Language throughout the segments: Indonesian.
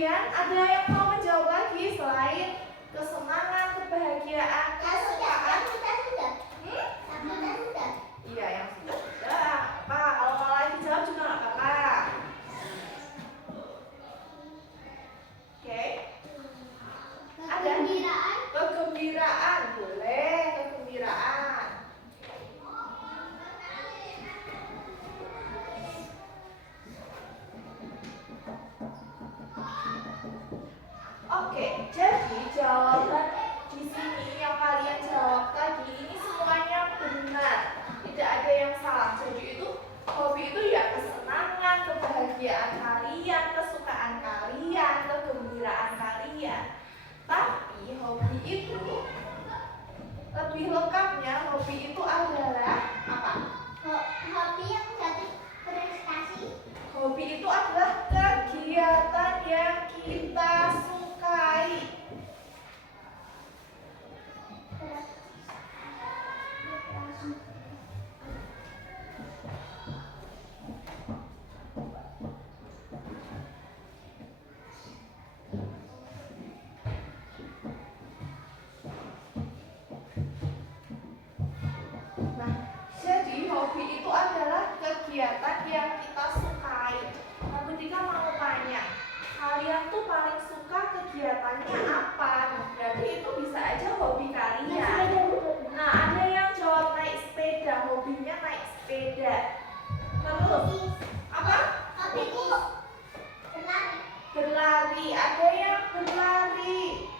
Kemudian ada yang mau menjawab lagi selain kesenangan, lebih lengkapnya, hobi itu adalah apa? Hobi yang jadi prestasi. Hobi itu adalah kegiatan yang kita sukai. Nah, jadi hobi itu adalah kegiatan yang kita sukai. Nah, ketika mau tanya, kalian tuh paling suka kegiatannya apa? Berarti itu bisa aja hobi kalian. Nah, ada yang jawab naik sepeda, hobinya naik sepeda. Terus, apa? Berlari, ada yang berlari.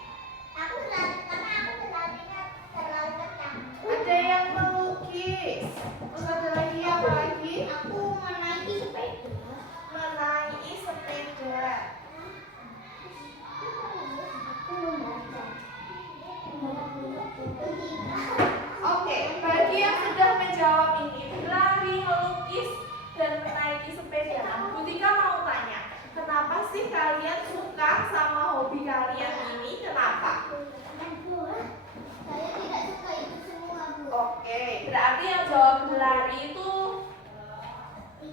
Aku berlari karena aku berlarinya terlalu kencang. Ada yang melukis. Terus ada lagi yang lagi Aku menaiki sepeda. menaiki sepeda. Aku membaca. Oke, bagi yang sudah menjawab ini, berlari, melukis, dan menaiki sepeda. Nah, Butika mau tanya, kenapa sih kalian suka sama hobi kalian ini? Kenapa? Saya tidak suka itu semua, Bu. Oke, berarti yang jawab berlari itu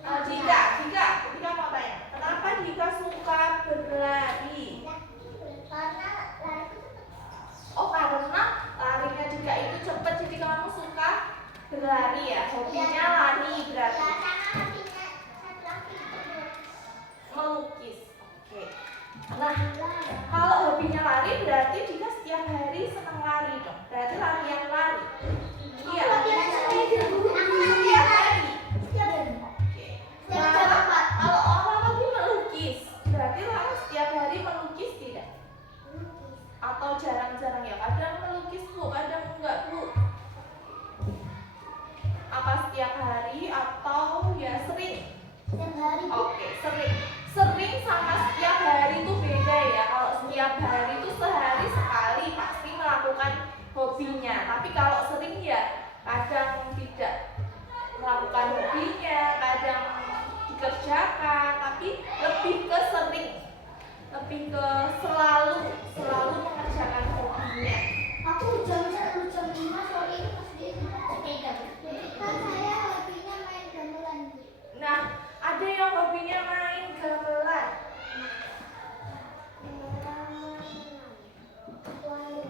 Dika mau tanya, kenapa Dika suka berlari? Karena lariku cepat. Oh, karena larinya Dika itu cepat, jadi kamu suka berlari ya? Hobinya lari berarti. Ya, karena hobinya satu lagi itu. Melukis. Oke. Nah, kalau hobinya lari berarti Dika setiap hari senang lari dong. Berarti larian lari. Iya. Setiap hari. Oke. Nah, kalau orang lagi melukis, berarti Lara setiap hari melukis tidak? Atau jarang-jarang ya? Kadang melukis Bu, kadang enggak Bu. Apa setiap hari atau ya sering? Setiap hari. Oke, sering. Sering sama setiap hari itu beda ya. Kalau setiap hari itu sehari sekali pasti melakukan hobinya. Tapi kalau sering ya kadang tidak melakukan hobinya, kadang dikerjakan, tapi lebih ke sering, lebih ke selalu mengerjakan hobinya. Aku jam 1 jam 5 sore itu pasti sepeda. Kan saya hobinya main gamelan. Nah, ada yang hobinya main gamelan.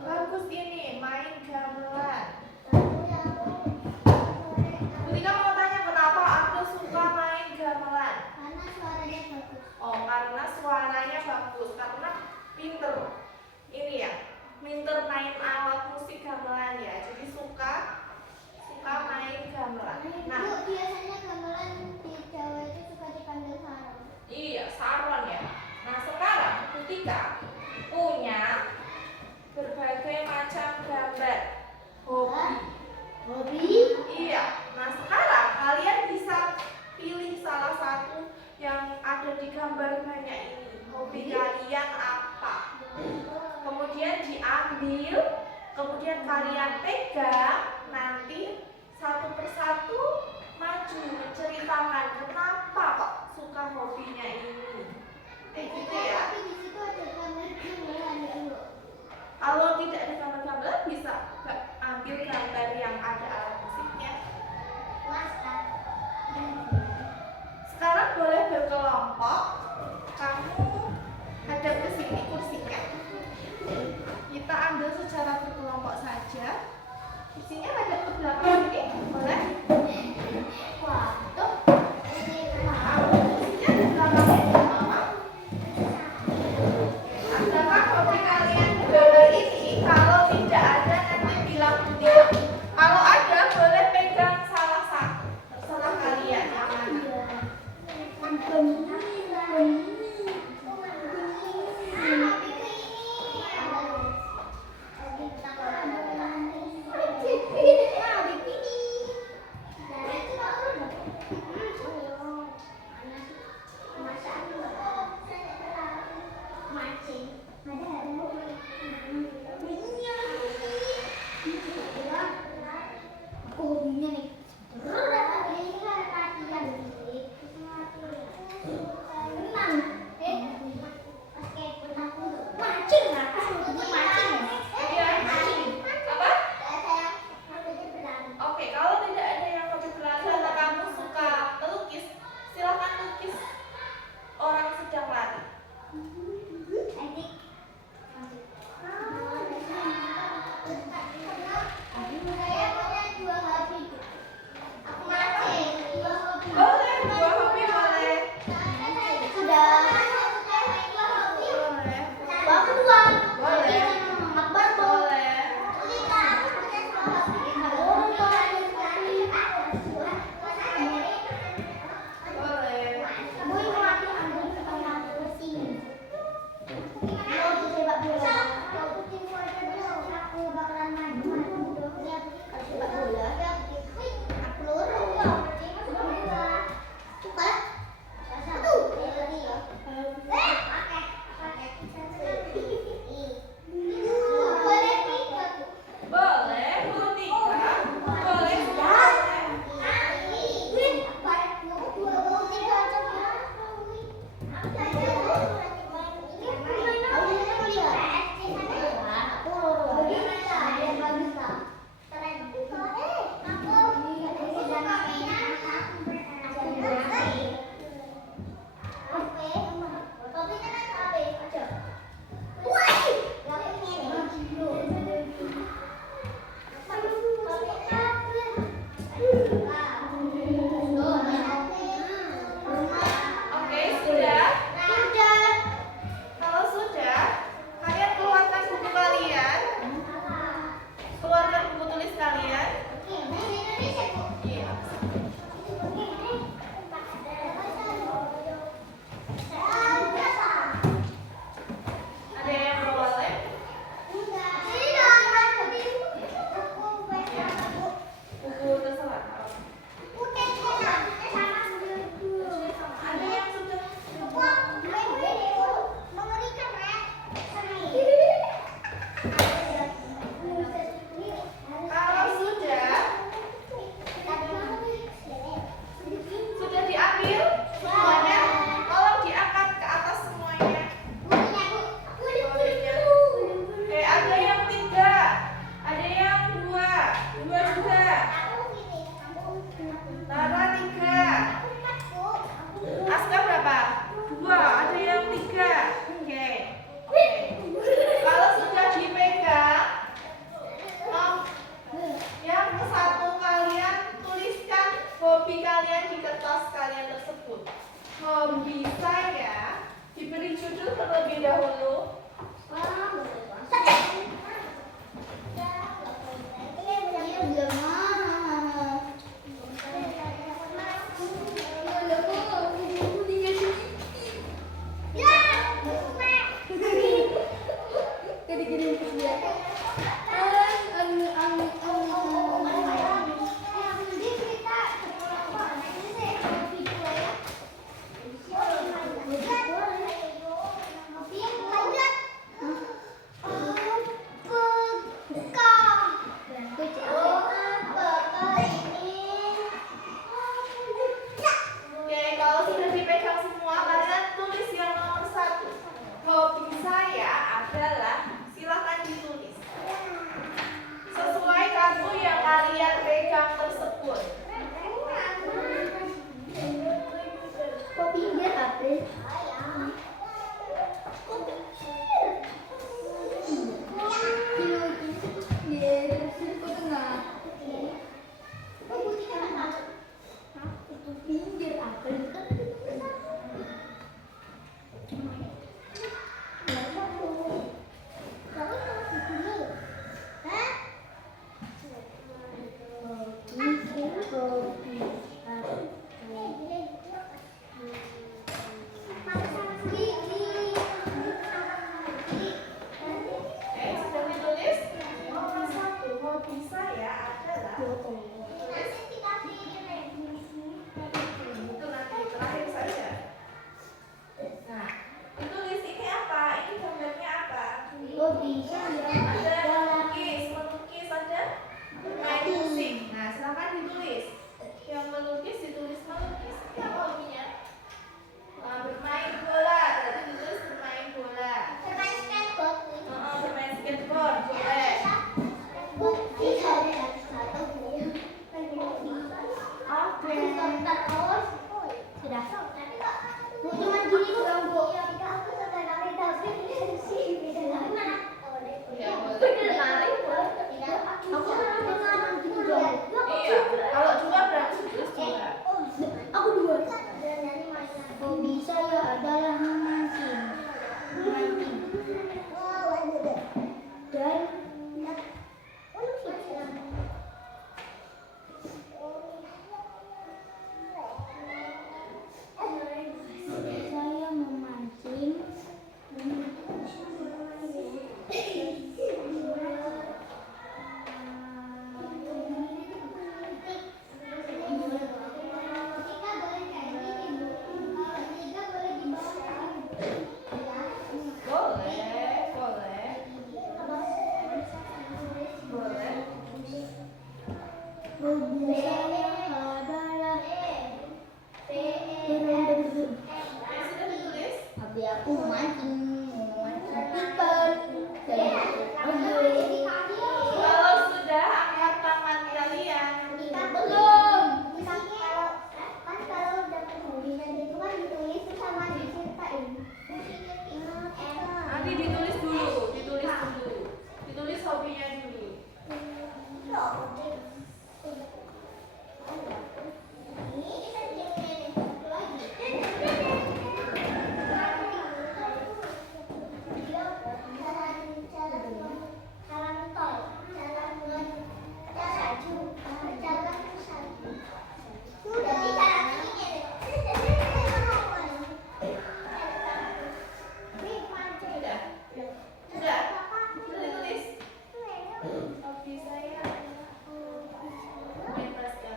Bagus ini, main gamelan. Ketika mau tanya kenapa Anda suka main gamelan? Karena suaranya bagus. Oh, karena suaranya bagus, karena pinter. Ini ya, pinter main alat musik gamelan ya. Jadi suka main gamelan. Nah, Bu, biasanya gamelan di Jawa itu suka dipanggil sarung. iya, saron ya. Nah, sekarang Ketika punya berbagai macam gambar hobi. Hobi? Iya. Nah, sekarang kalian bisa pilih salah satu yang ada di gambar banyak ini. Hobi kalian apa? Kemudian diambil, kemudian kalian pegang, nanti satu persatu maju menceritakan kenapa kok suka hobinya ini. Kayak gitu ya. Tapi di situ ada gambar gamelan ya, Bu. Kalau tidak ada gambar-gambar bisa ambil gambar yang ada alat musiknya. Master. Sekarang boleh berkelompok. Kamu hadap ke sini kursinya. Kita ambil secara berkelompok saja. Kursinya hadap ke belakang ini, boleh? Wah, tuh. Ambil kursinya di belakang ini, Mama. Apakah hobi kalian gambar ini? Kalau tidak ada nanti bilang tidak. Kalau ada boleh pegang salah satu. Terserah kalian yang mana. Boleh. Boleh, bulu tiga. Boleh, boleh. Oke, sudah. Kalau sudah, kalian keluarkan buku kalian. Keluarkan buku tulis kalian. Iya. Ada yang boleh? Buku terserah. Ada yang sudah. Kalau sudah diambil semuanya, tolong diangkat ke atas semuanya. Oke, ada yang 3, ada yang 2 juga. Lara 3, Aska berapa? 2, ada yang 3. Oke. Kalau sudah dipegang, yang satu kalian tuliskan hobi kalian di kertas kalian tersebut. Hobi saya diberi judul terlebih dahulu. Kalau sudah, angkat tangan kalian. Belum. Kalau dapat hobinya itu kan ditulis terus sama diceritain. Nanti ditulis dulu. Ditulis hobinya dulu. Sudah. Sudah ditulis. Hobi saya main basket.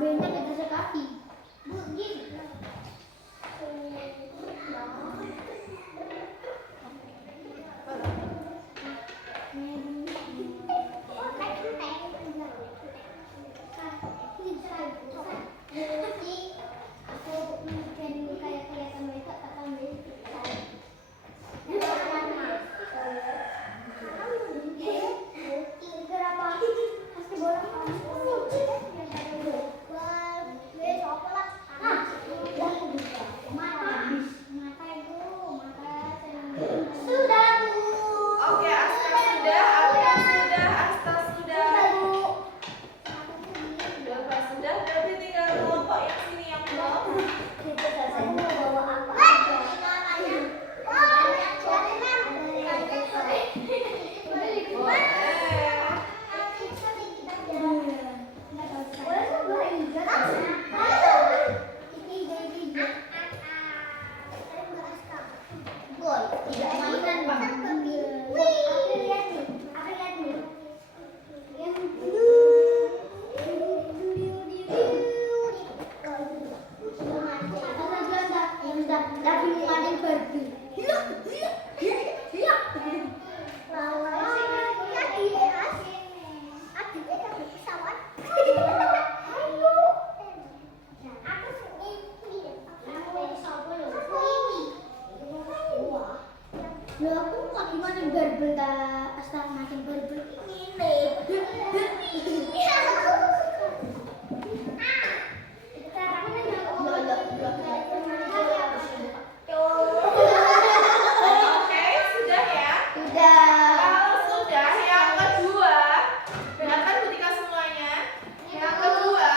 Benda kecil sekali. Sudah, Bu. Oke, Asta sudah, Abra sudah, Asta sudah. Bapak sudah, berarti tinggal kelompok yang sini yang belum. Loh, aku kok gimana berbel tak asal makin berbel ini. Oke, sudah ya. Kalau sudah, yang kedua, dengarkan ketika semuanya. Yang kedua,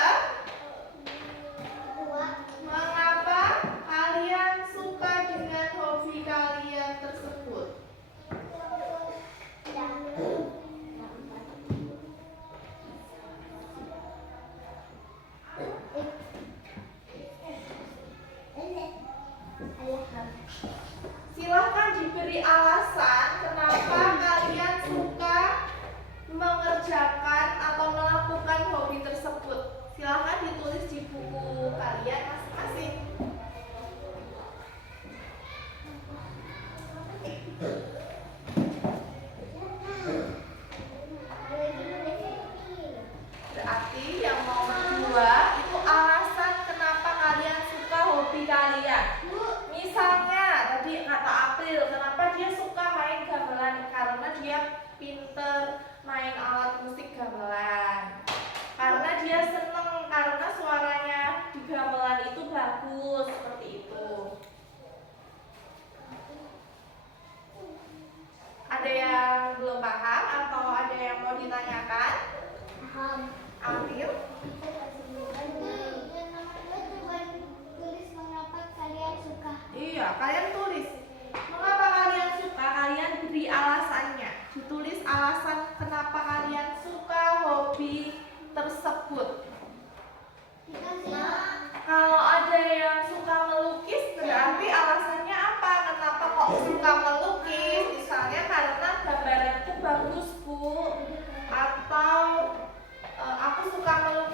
mengapa kalian suka dengan hobi kalian tersebut? Silahkan diberi alasan kenapa kalian suka mengerjakan atau melakukan hobi tersebut. Silahkan ditulis di buku kalian masing-masing. Berarti yang nomor 2 itu alasan kenapa kalian suka hobi kalian. Misalnya tadi kata April, kenapa dia suka main gamelan? Karena dia pinter main alat musik gamelan. Karena dia seneng, karena suaranya di gamelan itu bagus, seperti itu. Ada yang belum paham atau ada yang mau ditanyakan? April? Iya, kalian tulis. Mengapa kalian suka? Kalian beri alasannya. Ditulis alasan kenapa kalian suka hobi tersebut. Kalau ada yang suka melukis, berarti alasannya apa? Kenapa kok suka melukis? Misalnya karena gambaranku bagus, Bu. Atau aku suka melukis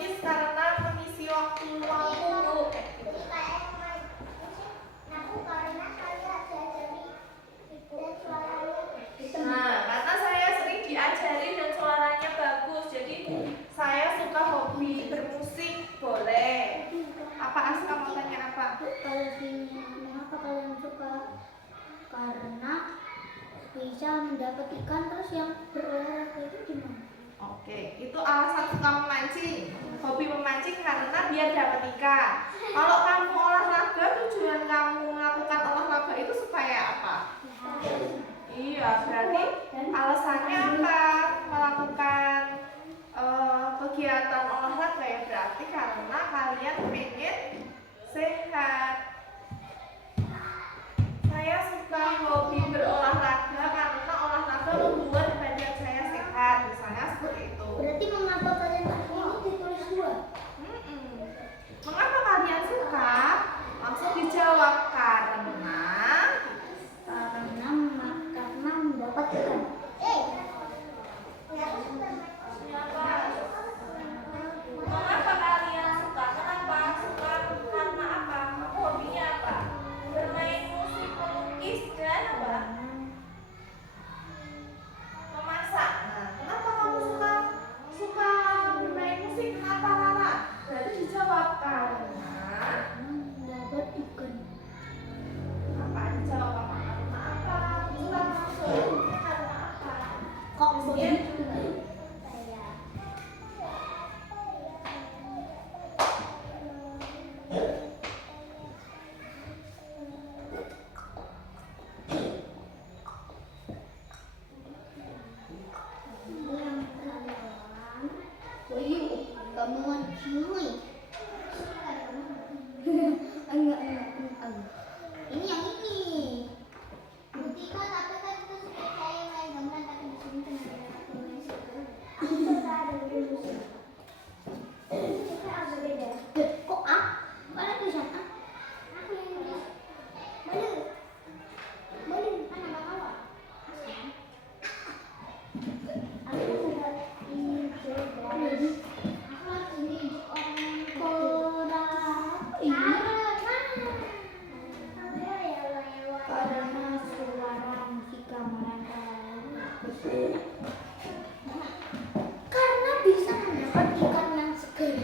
karena bisa mendapat ikan. Terus yang berolahraga itu gimana? Oke, itu alasan suka memancing. Hobi memancing karena biar dapat ikan. Kalau kamu olahraga, tujuan kamu melakukan olahraga itu supaya apa? Iya, berarti alasannya apa? Melakukan kegiatan olahraga ya berarti karena kalian pengen sehat. Saya suka hobi berolahraga karena olahraga membuat badan saya sehat, misalnya seperti itu. Berarti mengapa kalian ini ditulis 2? Mengapa kalian suka? Langsung dijawab karena mendapat ikan. Mengapa kalian suka? Kenapa suka? Karena apa? Kamu hobinya apa? Bermain musik, melukis, dan apa? Memasak. Nah, kenapa kamu suka bermain musik? Kenapa Rara? Berarti dijawab karena Mendapat ikan. apa? Dijawab apa? Karena apa? Bukan langsung. Karena apa? Kok Kemudian ini yang ini. Butika tapi kan itu seperti saya main gamelan tapi di sini kan ada musik. Itu ada musik. Kita agak beda. Kok ah? Mana tulisan ah? Aku yang nulis. Mana? Mana? Mana bawa? Aku sudah ini. Aku harus ini orang Korea. Ini. Karena suara musik mereka karena bisa mendapat ikan yang segar.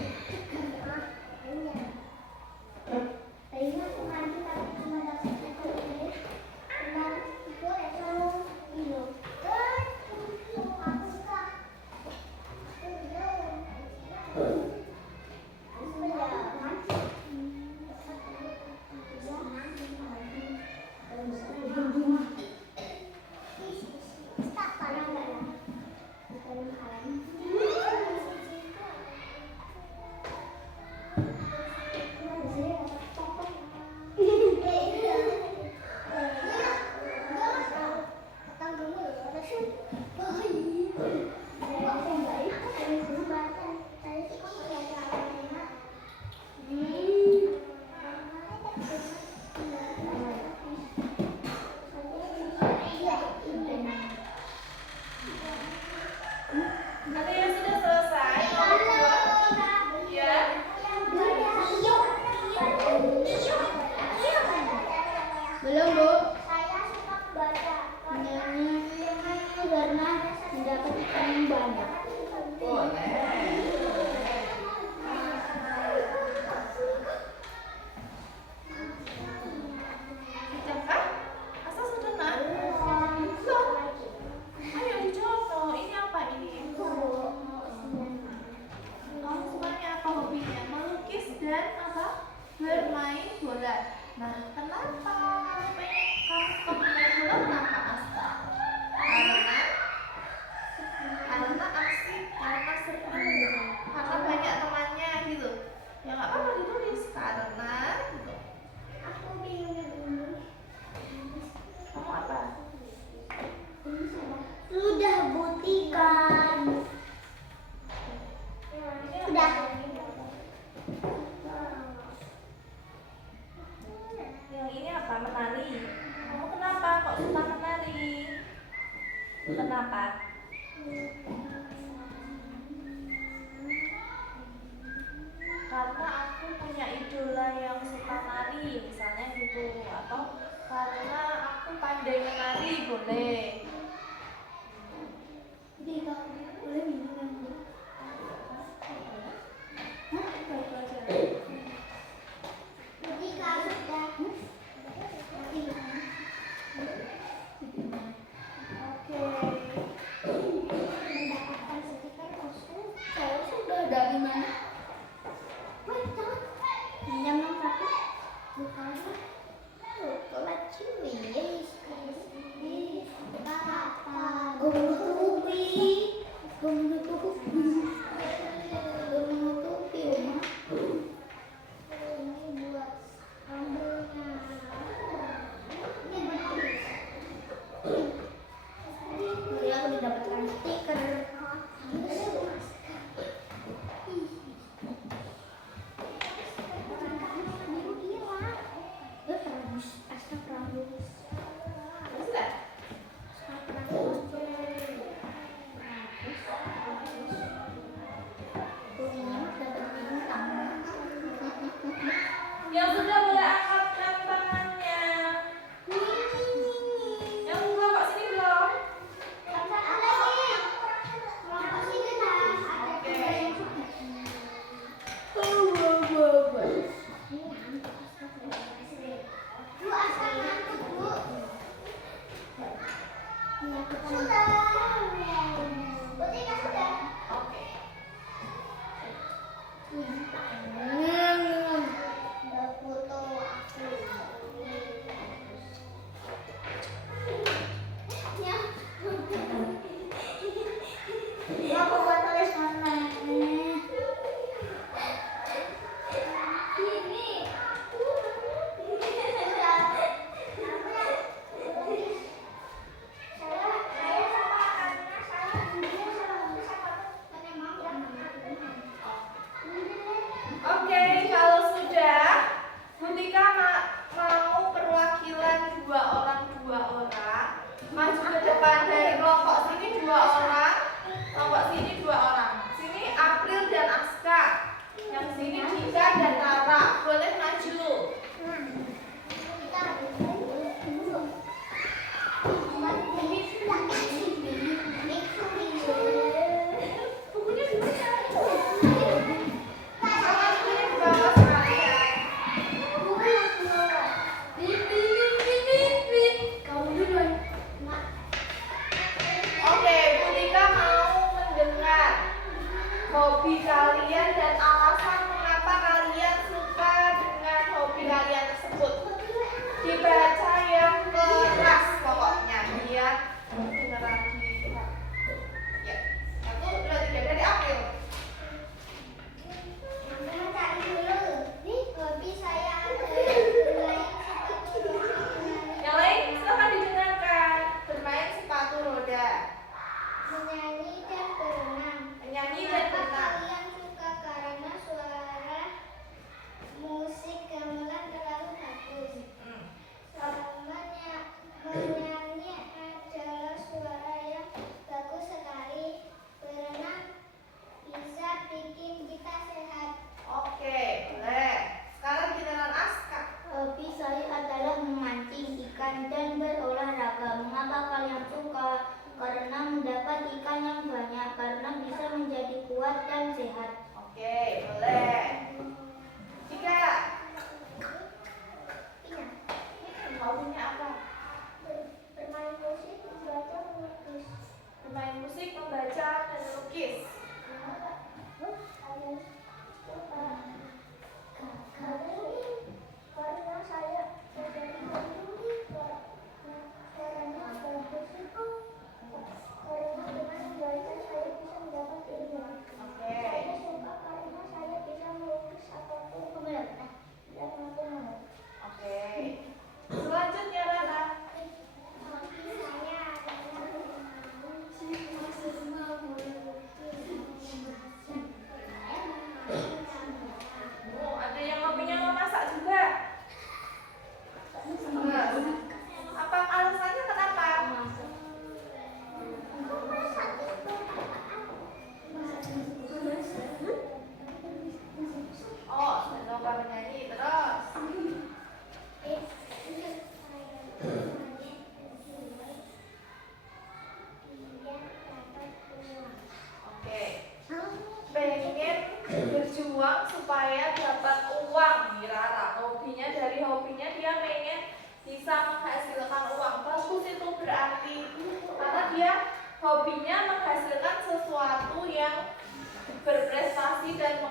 ada yang sudah selesai? Ya. Belum, Bu. Saya suka baca karena mendapat ikan yang banyak. Boleh. Sudahkah? Asa sudah nak? Belum. Ayo dijawab dong. Ini apa ini? Kamu sukanya apa hobinya? Melukis dan apa? Bermain bola. Nah, kenapa kamu suka bermain bola? Kenapa Asta? Karena asik, karena seru, karena banyak temannya gitu. Ya nggak apa-apa ditulis karena gitu. Aku bingung. Kamu apa? Sudah butikan. Sudah. Yang ini apa? Menari. Kamu kenapa kok suka menari? Kenapa? Karena aku punya idola yang suka nari, misalnya gitu. Atau karena aku pandai menari, boleh. Jadi kamu boleh minum. Jadi kalau sudah Wait, jangan. Pinjam dong satu. Bukan. Kelas cuy. Papa. Gue menutupi. Gue menutupi. Gue menutupi, Oma. Ini buat rambutnya. Ini bagus. Jadi aku didapatkan stiker. Sudah? Yang sudah boleh angkatkan tangannya. Yang belum kok sini belum? Oke. Foto aku. Ya, aku buat tulis mana? Ini. Saya sama Karina, saya dia sama karena memang Oke, kalau sudah, Butika mau perwakilan dua orang. Maju ke depan dari kelompok sini 2 orang, kelompok sini 2 orang. Sini April dan Aska. Yang sini Dika dan Tara. Boleh maju. Sama bukunya di bawah sekalian. Oke, Butika mau mendengar hobi kalian dan alasan mengapa kalian suka dengan hobi kalian tersebut. Dibaca yang keras pokoknya biar beneran dilihat. Ya, 1, 2, 3 dari April. Yang lain silahkan didengarkan. Bermain sepatu roda, Menyanyi dan berenang. menyanyi dan Kenapa berenang. kalian suka? Karena suara musik gamelan terlalu bagus. Menyanyi adalah suara yang bagus sekali. Berenang bisa bikin kita sehat. Oke, boleh. Sekarang giliran Aska. Hobi saya adalah memancing ikan dan berolahraga. Mengapa kalian suka? Karena mendapat ikan yang banyak. Karena bisa menjadi kuat dan sehat. Oke, boleh. Tiga. Hobinya apa? Bermain musik, membaca, melukis. Bermain musik, membaca, dan melukis. Karena saya menjadi penulis, karena bagus itu, karena dengan membaca saya bisa mendapat ilmu. Oke. Saya suka karena saya bisa melukis apapun dan aku mau. Oke. Selanjutnya Rana. Hobi saya adalah Oh, ada yang hobinya memasak juga. Apa alasannya kenapa? Oh, suka menyanyi terus. Oke. Pengen berjuang supaya dapat uang nih Rara. Hobinya dia pengen bisa menghasilkan uang. Bagus itu berarti karena dia hobinya menghasilkan sesuatu yang berprestasi dan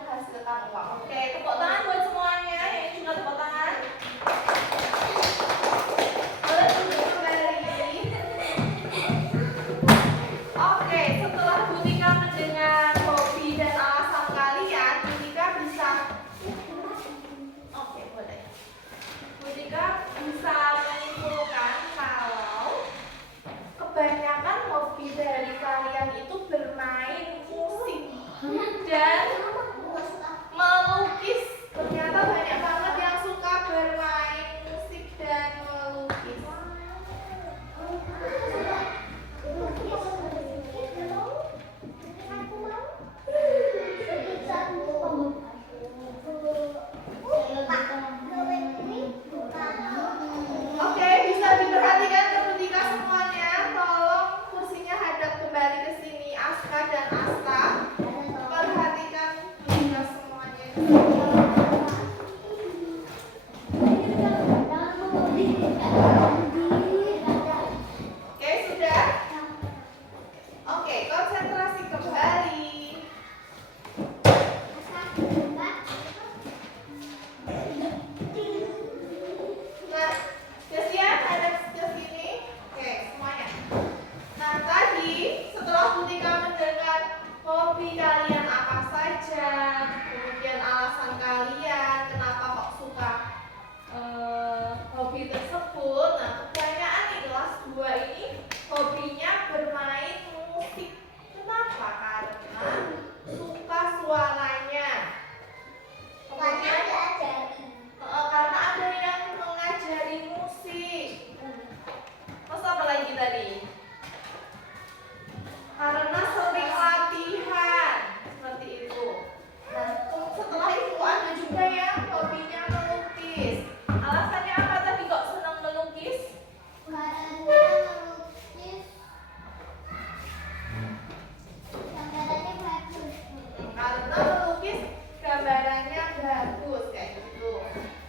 karena melukis gambarannya bagus kayak gitu.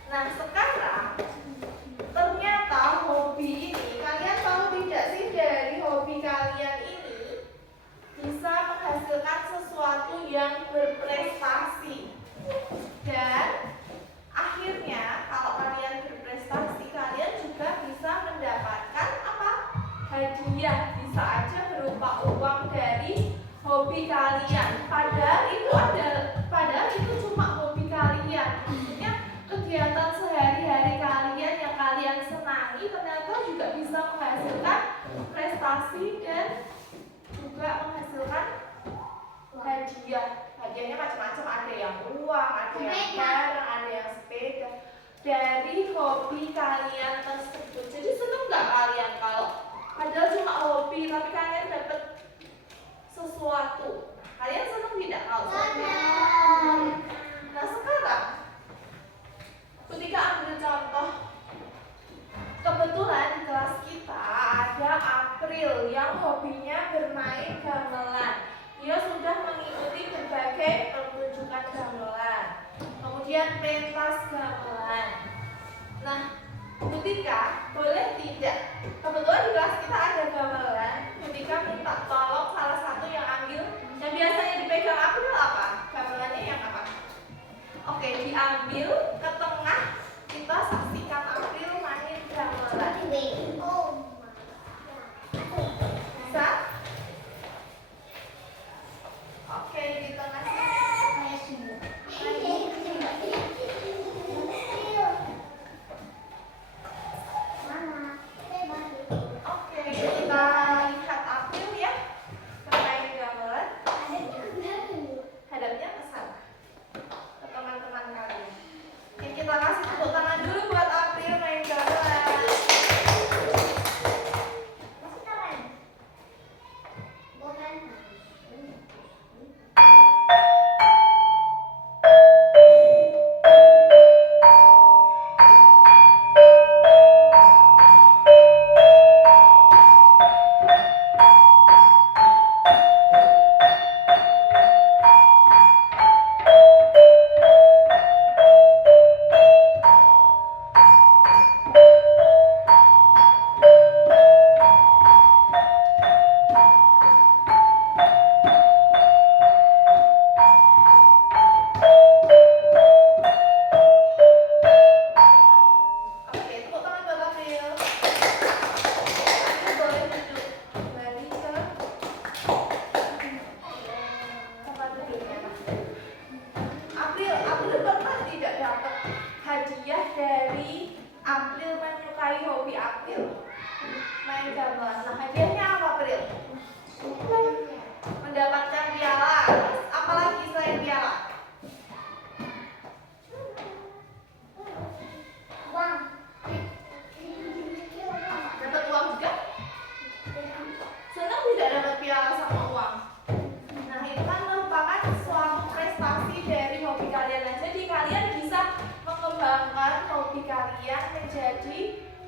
Nah sekarang ternyata hobi ini, kalian tahu tidak sih dari hobi kalian ini bisa menghasilkan sesuatu yang berprestasi. Dan akhirnya kalau kalian berprestasi, kalian juga bisa mendapatkan apa? Hadiah, bisa aja berupa uang dari hobi kalian. Padahal itu cuma hobi kalian. Maksudnya kegiatan sehari-hari kalian yang kalian senangi ternyata juga bisa menghasilkan prestasi dan juga menghasilkan hadiah. Hadiahnya macam-macam, ada yang uang, ada yang barang, ada yang sepeda dari hobi kalian tersebut. Jadi seneng nggak kalian kalau padahal cuma hobi tapi kalian dapat sesuatu? Kalian seneng tidak kalau seneng? Nah sekarang ketika ambil contoh, kebetulan di kelas kita ada April yang hobinya bermain gamelan. Dia sudah mengikuti berbagai pertunjukan gamelan, kemudian pentas gamelan. Nah, ketika boleh tidak, kebetulan di kelas kita ada gamelan, ketika minta tolong salah satu yang ambil, yang biasanya dipegang April apa? Gamelannya yang apa? Oke, diambil ke tengah, kita saksikan April main gamelan. Bisa? Oke, di tengah sini. Oke, kita lihat April ya bermain gamelan. Hadapnya ke sana, ke teman-teman kalian. Oke, kita kasih tepuk tangan dulu buat April main gamelan. Mendapatkan piala. Apalagi selain piala? Dapat uang juga? Senang tidak dapat piala sama uang? Nah itu kan merupakan suatu prestasi dari hobi kalian. Nah jadi kalian bisa mengembangkan hobi kalian menjadi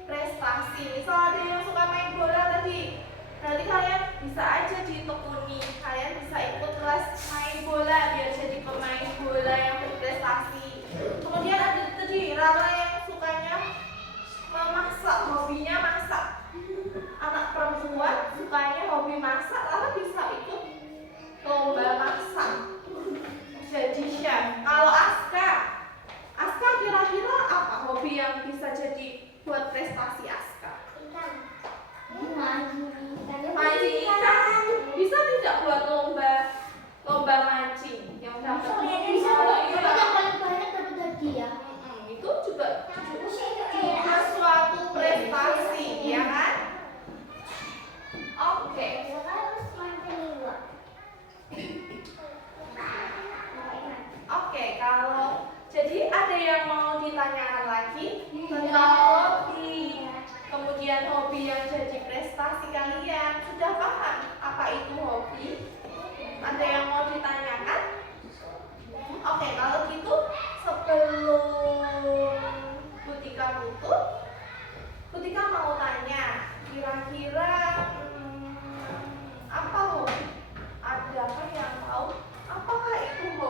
prestasi. Misal ada yang suka main bola tadi, nanti kalian bisa aja ditekuni. Kalian bisa ikut kelas main bola biar jadi pemain bola yang berprestasi. Kemudian ada tadi Rara yang sukanya memasak, hobinya masak. Anak perempuan sukanya hobi masak, Rara bisa ikut lomba masak jadi chef. Kalau Aska kira-kira apa hobi yang bisa jadi buat prestasi Aska? Mancing ikan. Bisa tidak buat lomba mancing yang dapat itu juga suatu prestasi, ya kan? Oke. Oke, kalau jadi ada yang mau ditanyakan lagi tentang hobi, kemudian hobi yang jadi prestasi kalian sudah paham apa itu hobi? Ada yang mau ditanyakan? Oke, kalau gitu sebelum Butika tutup, Butika mau tanya, kira-kira apa hobi? Adakah yang tahu apakah itu hobi?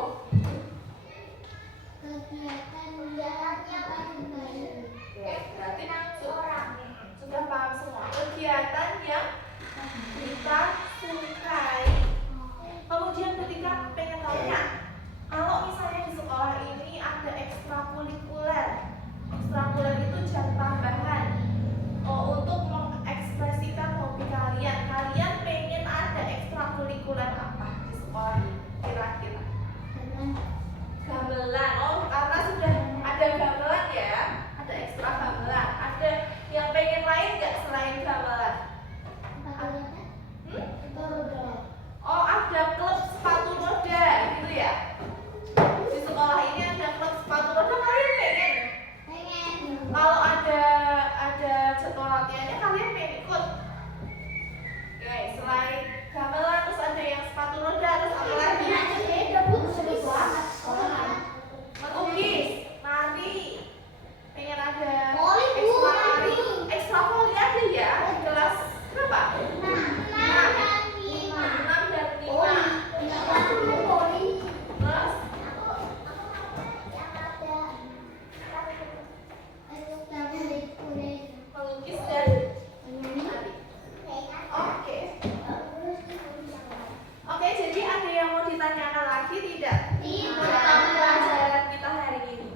lagi tidak? Tidak. Tentang pelajaran kita hari ini.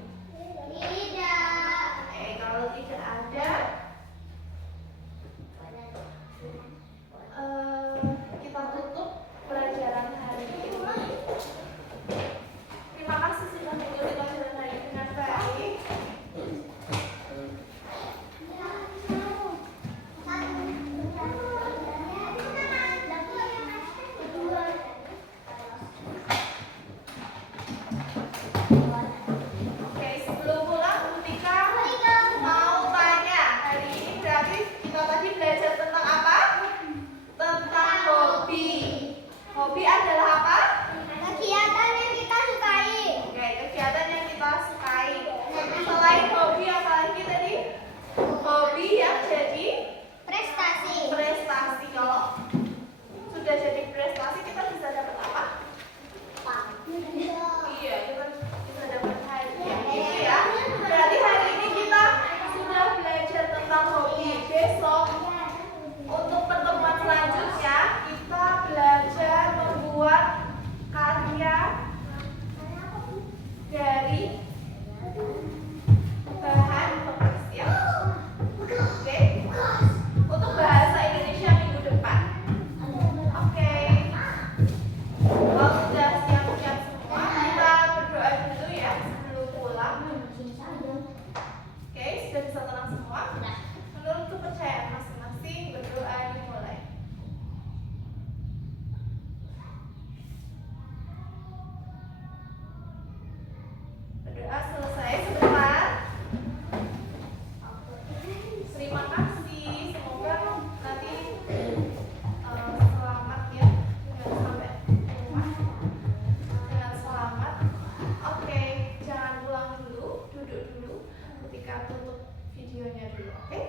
Tidak. Kalau tidak ada, kita tutup pelajaran hari ini. Terima kasih sudah mengikuti pelajaran hari ini dengan baik. Oke, sebelum pulang, Tika mau tanya, hari ini berarti kita tadi belajar tentang apa? Tentang hobi. Hobi adalah apa? Kegiatan yang kita sukai. Oke, kegiatan yang kita sukai. Selain hobi, apa lagi tadi? Hobi yang jadi Prestasi. prestasi. Kalau sudah jadi prestasi, kita bisa dapat apa? Iya, kita bisa dapat hadiah. Gitu ya. Berarti hari ini kita sudah belajar tentang hobi. Besok untuk pertemuan selanjutnya kita belajar membuat karya dari bahan bekas ya. Oke. Untuk bahasa Indonesia minggu depan. Oke. Kalau sudah siap-siap semua, kita berdoa dulu ya sebelum pulang. Oke, sudah bisa tenang semua? Menurut kepercayaan masing-masing, berdoa dimulai. Berdoa selesai sebentar. Terima kasih. Semoga nanti selamat ya dengan sampai rumah dengan selamat. Oke, jangan pulang dulu, duduk dulu ketika tutup videonya dulu. Oke.